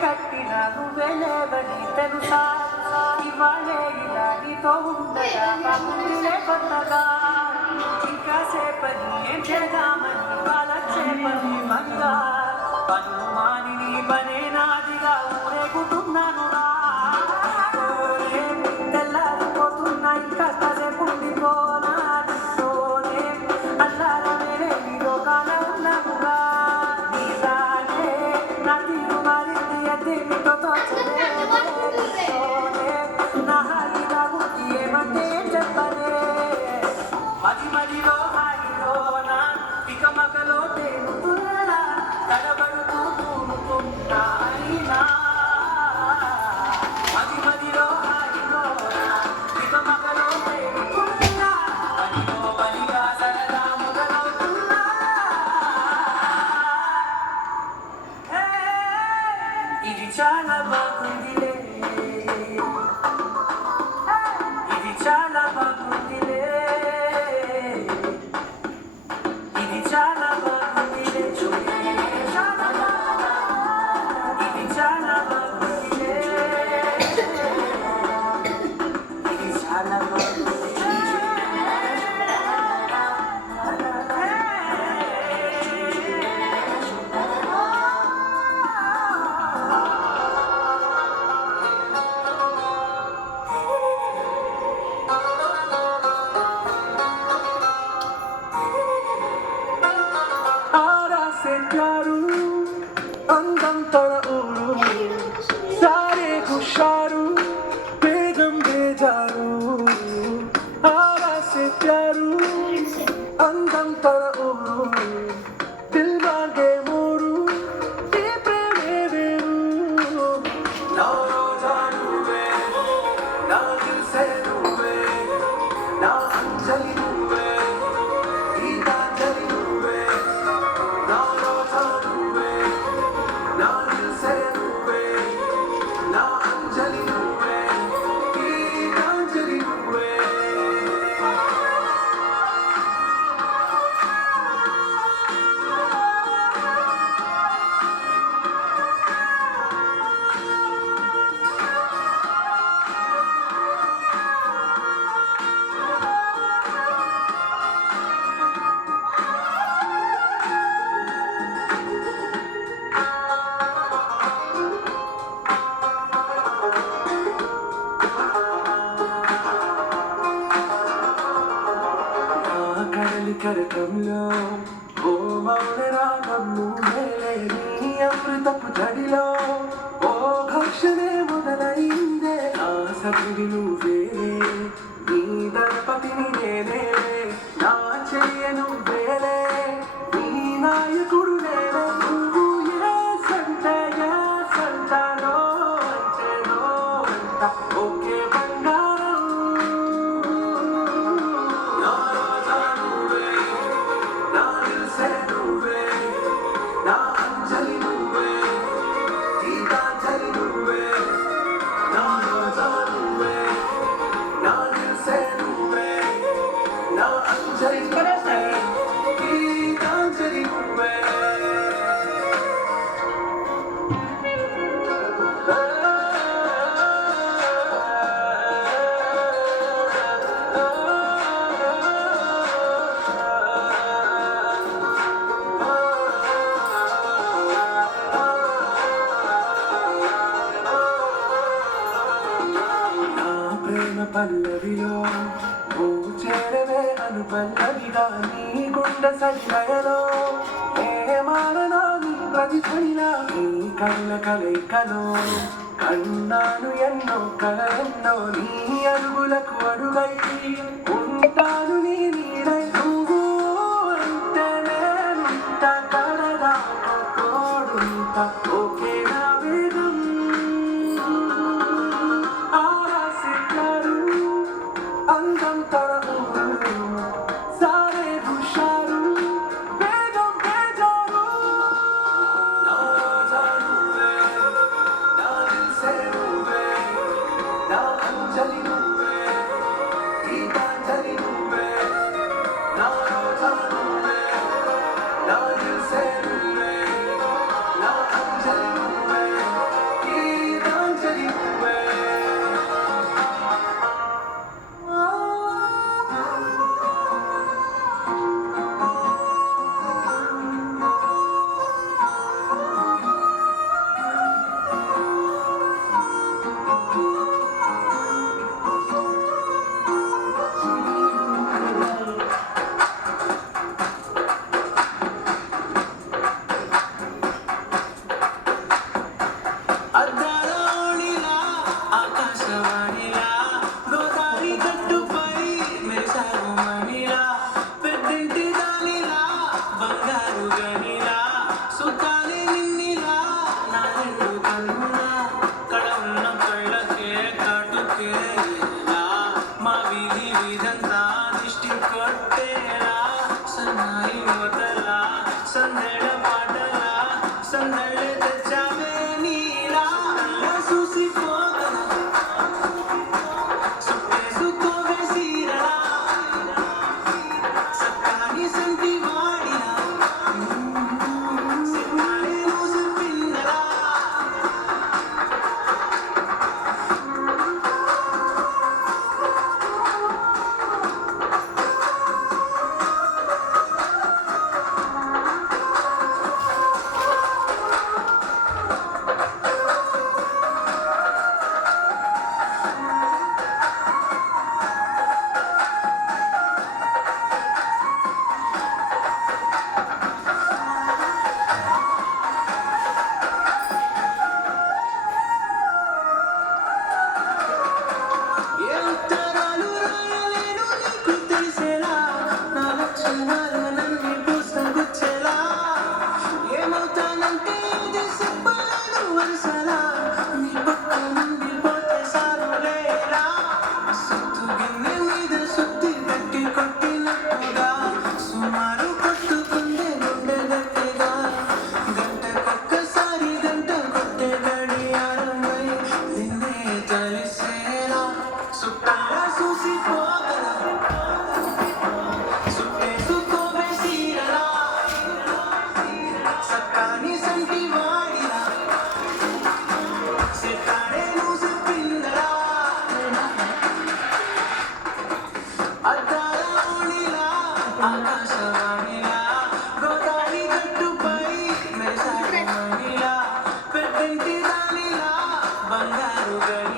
కట్టిన నువ్వెలేవని తెలుసా ఇవాళే ఇలా నీతో ఉండగా బాగుందిలే కొత్తగా ఇంకా సేపని ఏం చేద్దామని కాలక్షేపని మంగా పన్ను మాని నీ పనే నాదిగా ఊరేగుతున్నానుగా తెల్లారిపోతున్నా ఇంకా కాసేపు ఉండిపోనాదితోనే అల్లారా నేనే నీ లోకాన ఉన్నానుగా నీదానే నా తీరు మారింది అదేమిటో తోచలే నా హాయిగా ఉంది ఏమంటే చెప్పలే మది మదిలో హాయిలోనా ఇక మగలో తేలుతున్నా తడబడుతూ తూముకుంటా అయినా మది మదిలో హాయిలోనా ఇక మగలో తేలుతున్నా పనిలో పనిగా సరదా మొదలవుతున్నా ఇది చాలా బాగుందిలే ఇది చాలా బాగుందిలే ఇది చాలా బాగుందిలే చాలా ఇది చాలా బాగుందిలే ఇది చాలా आरा से प्यारू अंदम तर ऊरू सारे खुशारू बेगम बेजारू आरा से प्यारू अंदम तर ऊरू दिल मांगे मोरू ये प्रेमे वेरू ना रोजा नुवे ना दिल से नुवे ना अंजलि नुवे गीतांजलि नुवे ना रोजा नुवे ना दिल से नुवे ना अंजलि नुवे गीतांजलि नुवे కడలి కరకంలో ఓ మౌన రాగం నువ్వేలే నీ అమృతపు జడిలో ఓ ఘర్షణే మొదలైందే నా సఖివి నువ్వేలే నీ దళపతిని నేనే నా చెయ్య నువ్వేలే నీ నాయకుడు నేనే నువ్వు ఏ సంతలో అంటేనో అంట ఓకే బంగారం నా రోజా నువ్వే నా దిల్ సే నువ్వే నా అంజలి నువ్వే గీతాంజలి నువ్వే నా రోజా నువ్వే నా దిల్ సే నువ్వే నా అంజలి నువ్వే గీతాంజలి నువ్వే నా ప్రేమ పల్లవిలో ఓ చేరవే అను పల్లవిగా నీ గుండె సరిలయలో ఏ మారనా నీ ప్రతిఫలినా నీ కళ్ళ కలయికలో కన్నాను ఎన్నో కలెన్నో నీ అడుగులకు అడుగై ఉంటాను నీ నీడై నువ్వు అంటే నేనుంట కడదాకా తోడుంట ఓకే నా వేదం ఆరా से प्यारू अंदम అంతర ఊరు సారే హుషారు వేగం బేజారు నా రాజా నువ్వే నా దిల్సే నువ్వే నా అంజలి నువ్వే గీతాంజలి నువ్వే నా రాజా నువ్వే నా దిల్సే నువ్వే నా అంజలి నువ్వే గీతాంజలి నువ్వే అద్దాలోనిలా ఆకాశవాణిలా గోదావరి గట్టుపై మెరిసావు మణిలా పెద్దింటి దానిలా బంగారు గనిలా సుతాలి నిన్నిలా నా రెండు కన్నులా కళ ఉన్న కళ్ళకే కాటుకే ఇలా మా వీధి వీధంతా దిష్టి కొట్టేలా సన్నాయి మొదలా సందెడ పాటలా సందళ్ళే తెచ్చావే నీలా చూసిపోగల సుట్టేసుకోవే సీరలా సక్కాని సంటి వాడిలా సిన్నాడే రోజు పిన్నలా ఏ ఉత్తరాలు రాయలేను నీకు తెలిసేలా నా లక్షణాలు నన్ను పూసగుచ్చేలా ఏమవుతానంటే ఇది చెప్పలేను వరుసలా నీ పక్క నుండి పోతే సారులేలా సత్తు గిన్నె మీద సుత్తి పెట్టి కొట్టినట్టుగా సుమారు కొట్టుకుందే గుండె గట్టిగా గంటకొక్కసారి గంట కొట్టే గడియారమై నిన్నే తెలిసేలా సుట్టల్లా చూసిపోగల సుట్టేసుకోవే సీరలా సక్కాని సంటి వాడిలా సితారే రోజు పిన్నలా అద్దాలోనిలా ఆకాశవాణిలా గోదావరి గట్టుపై మెరిసావు మణిలా పెద్దింటి దానిలా బంగారు గని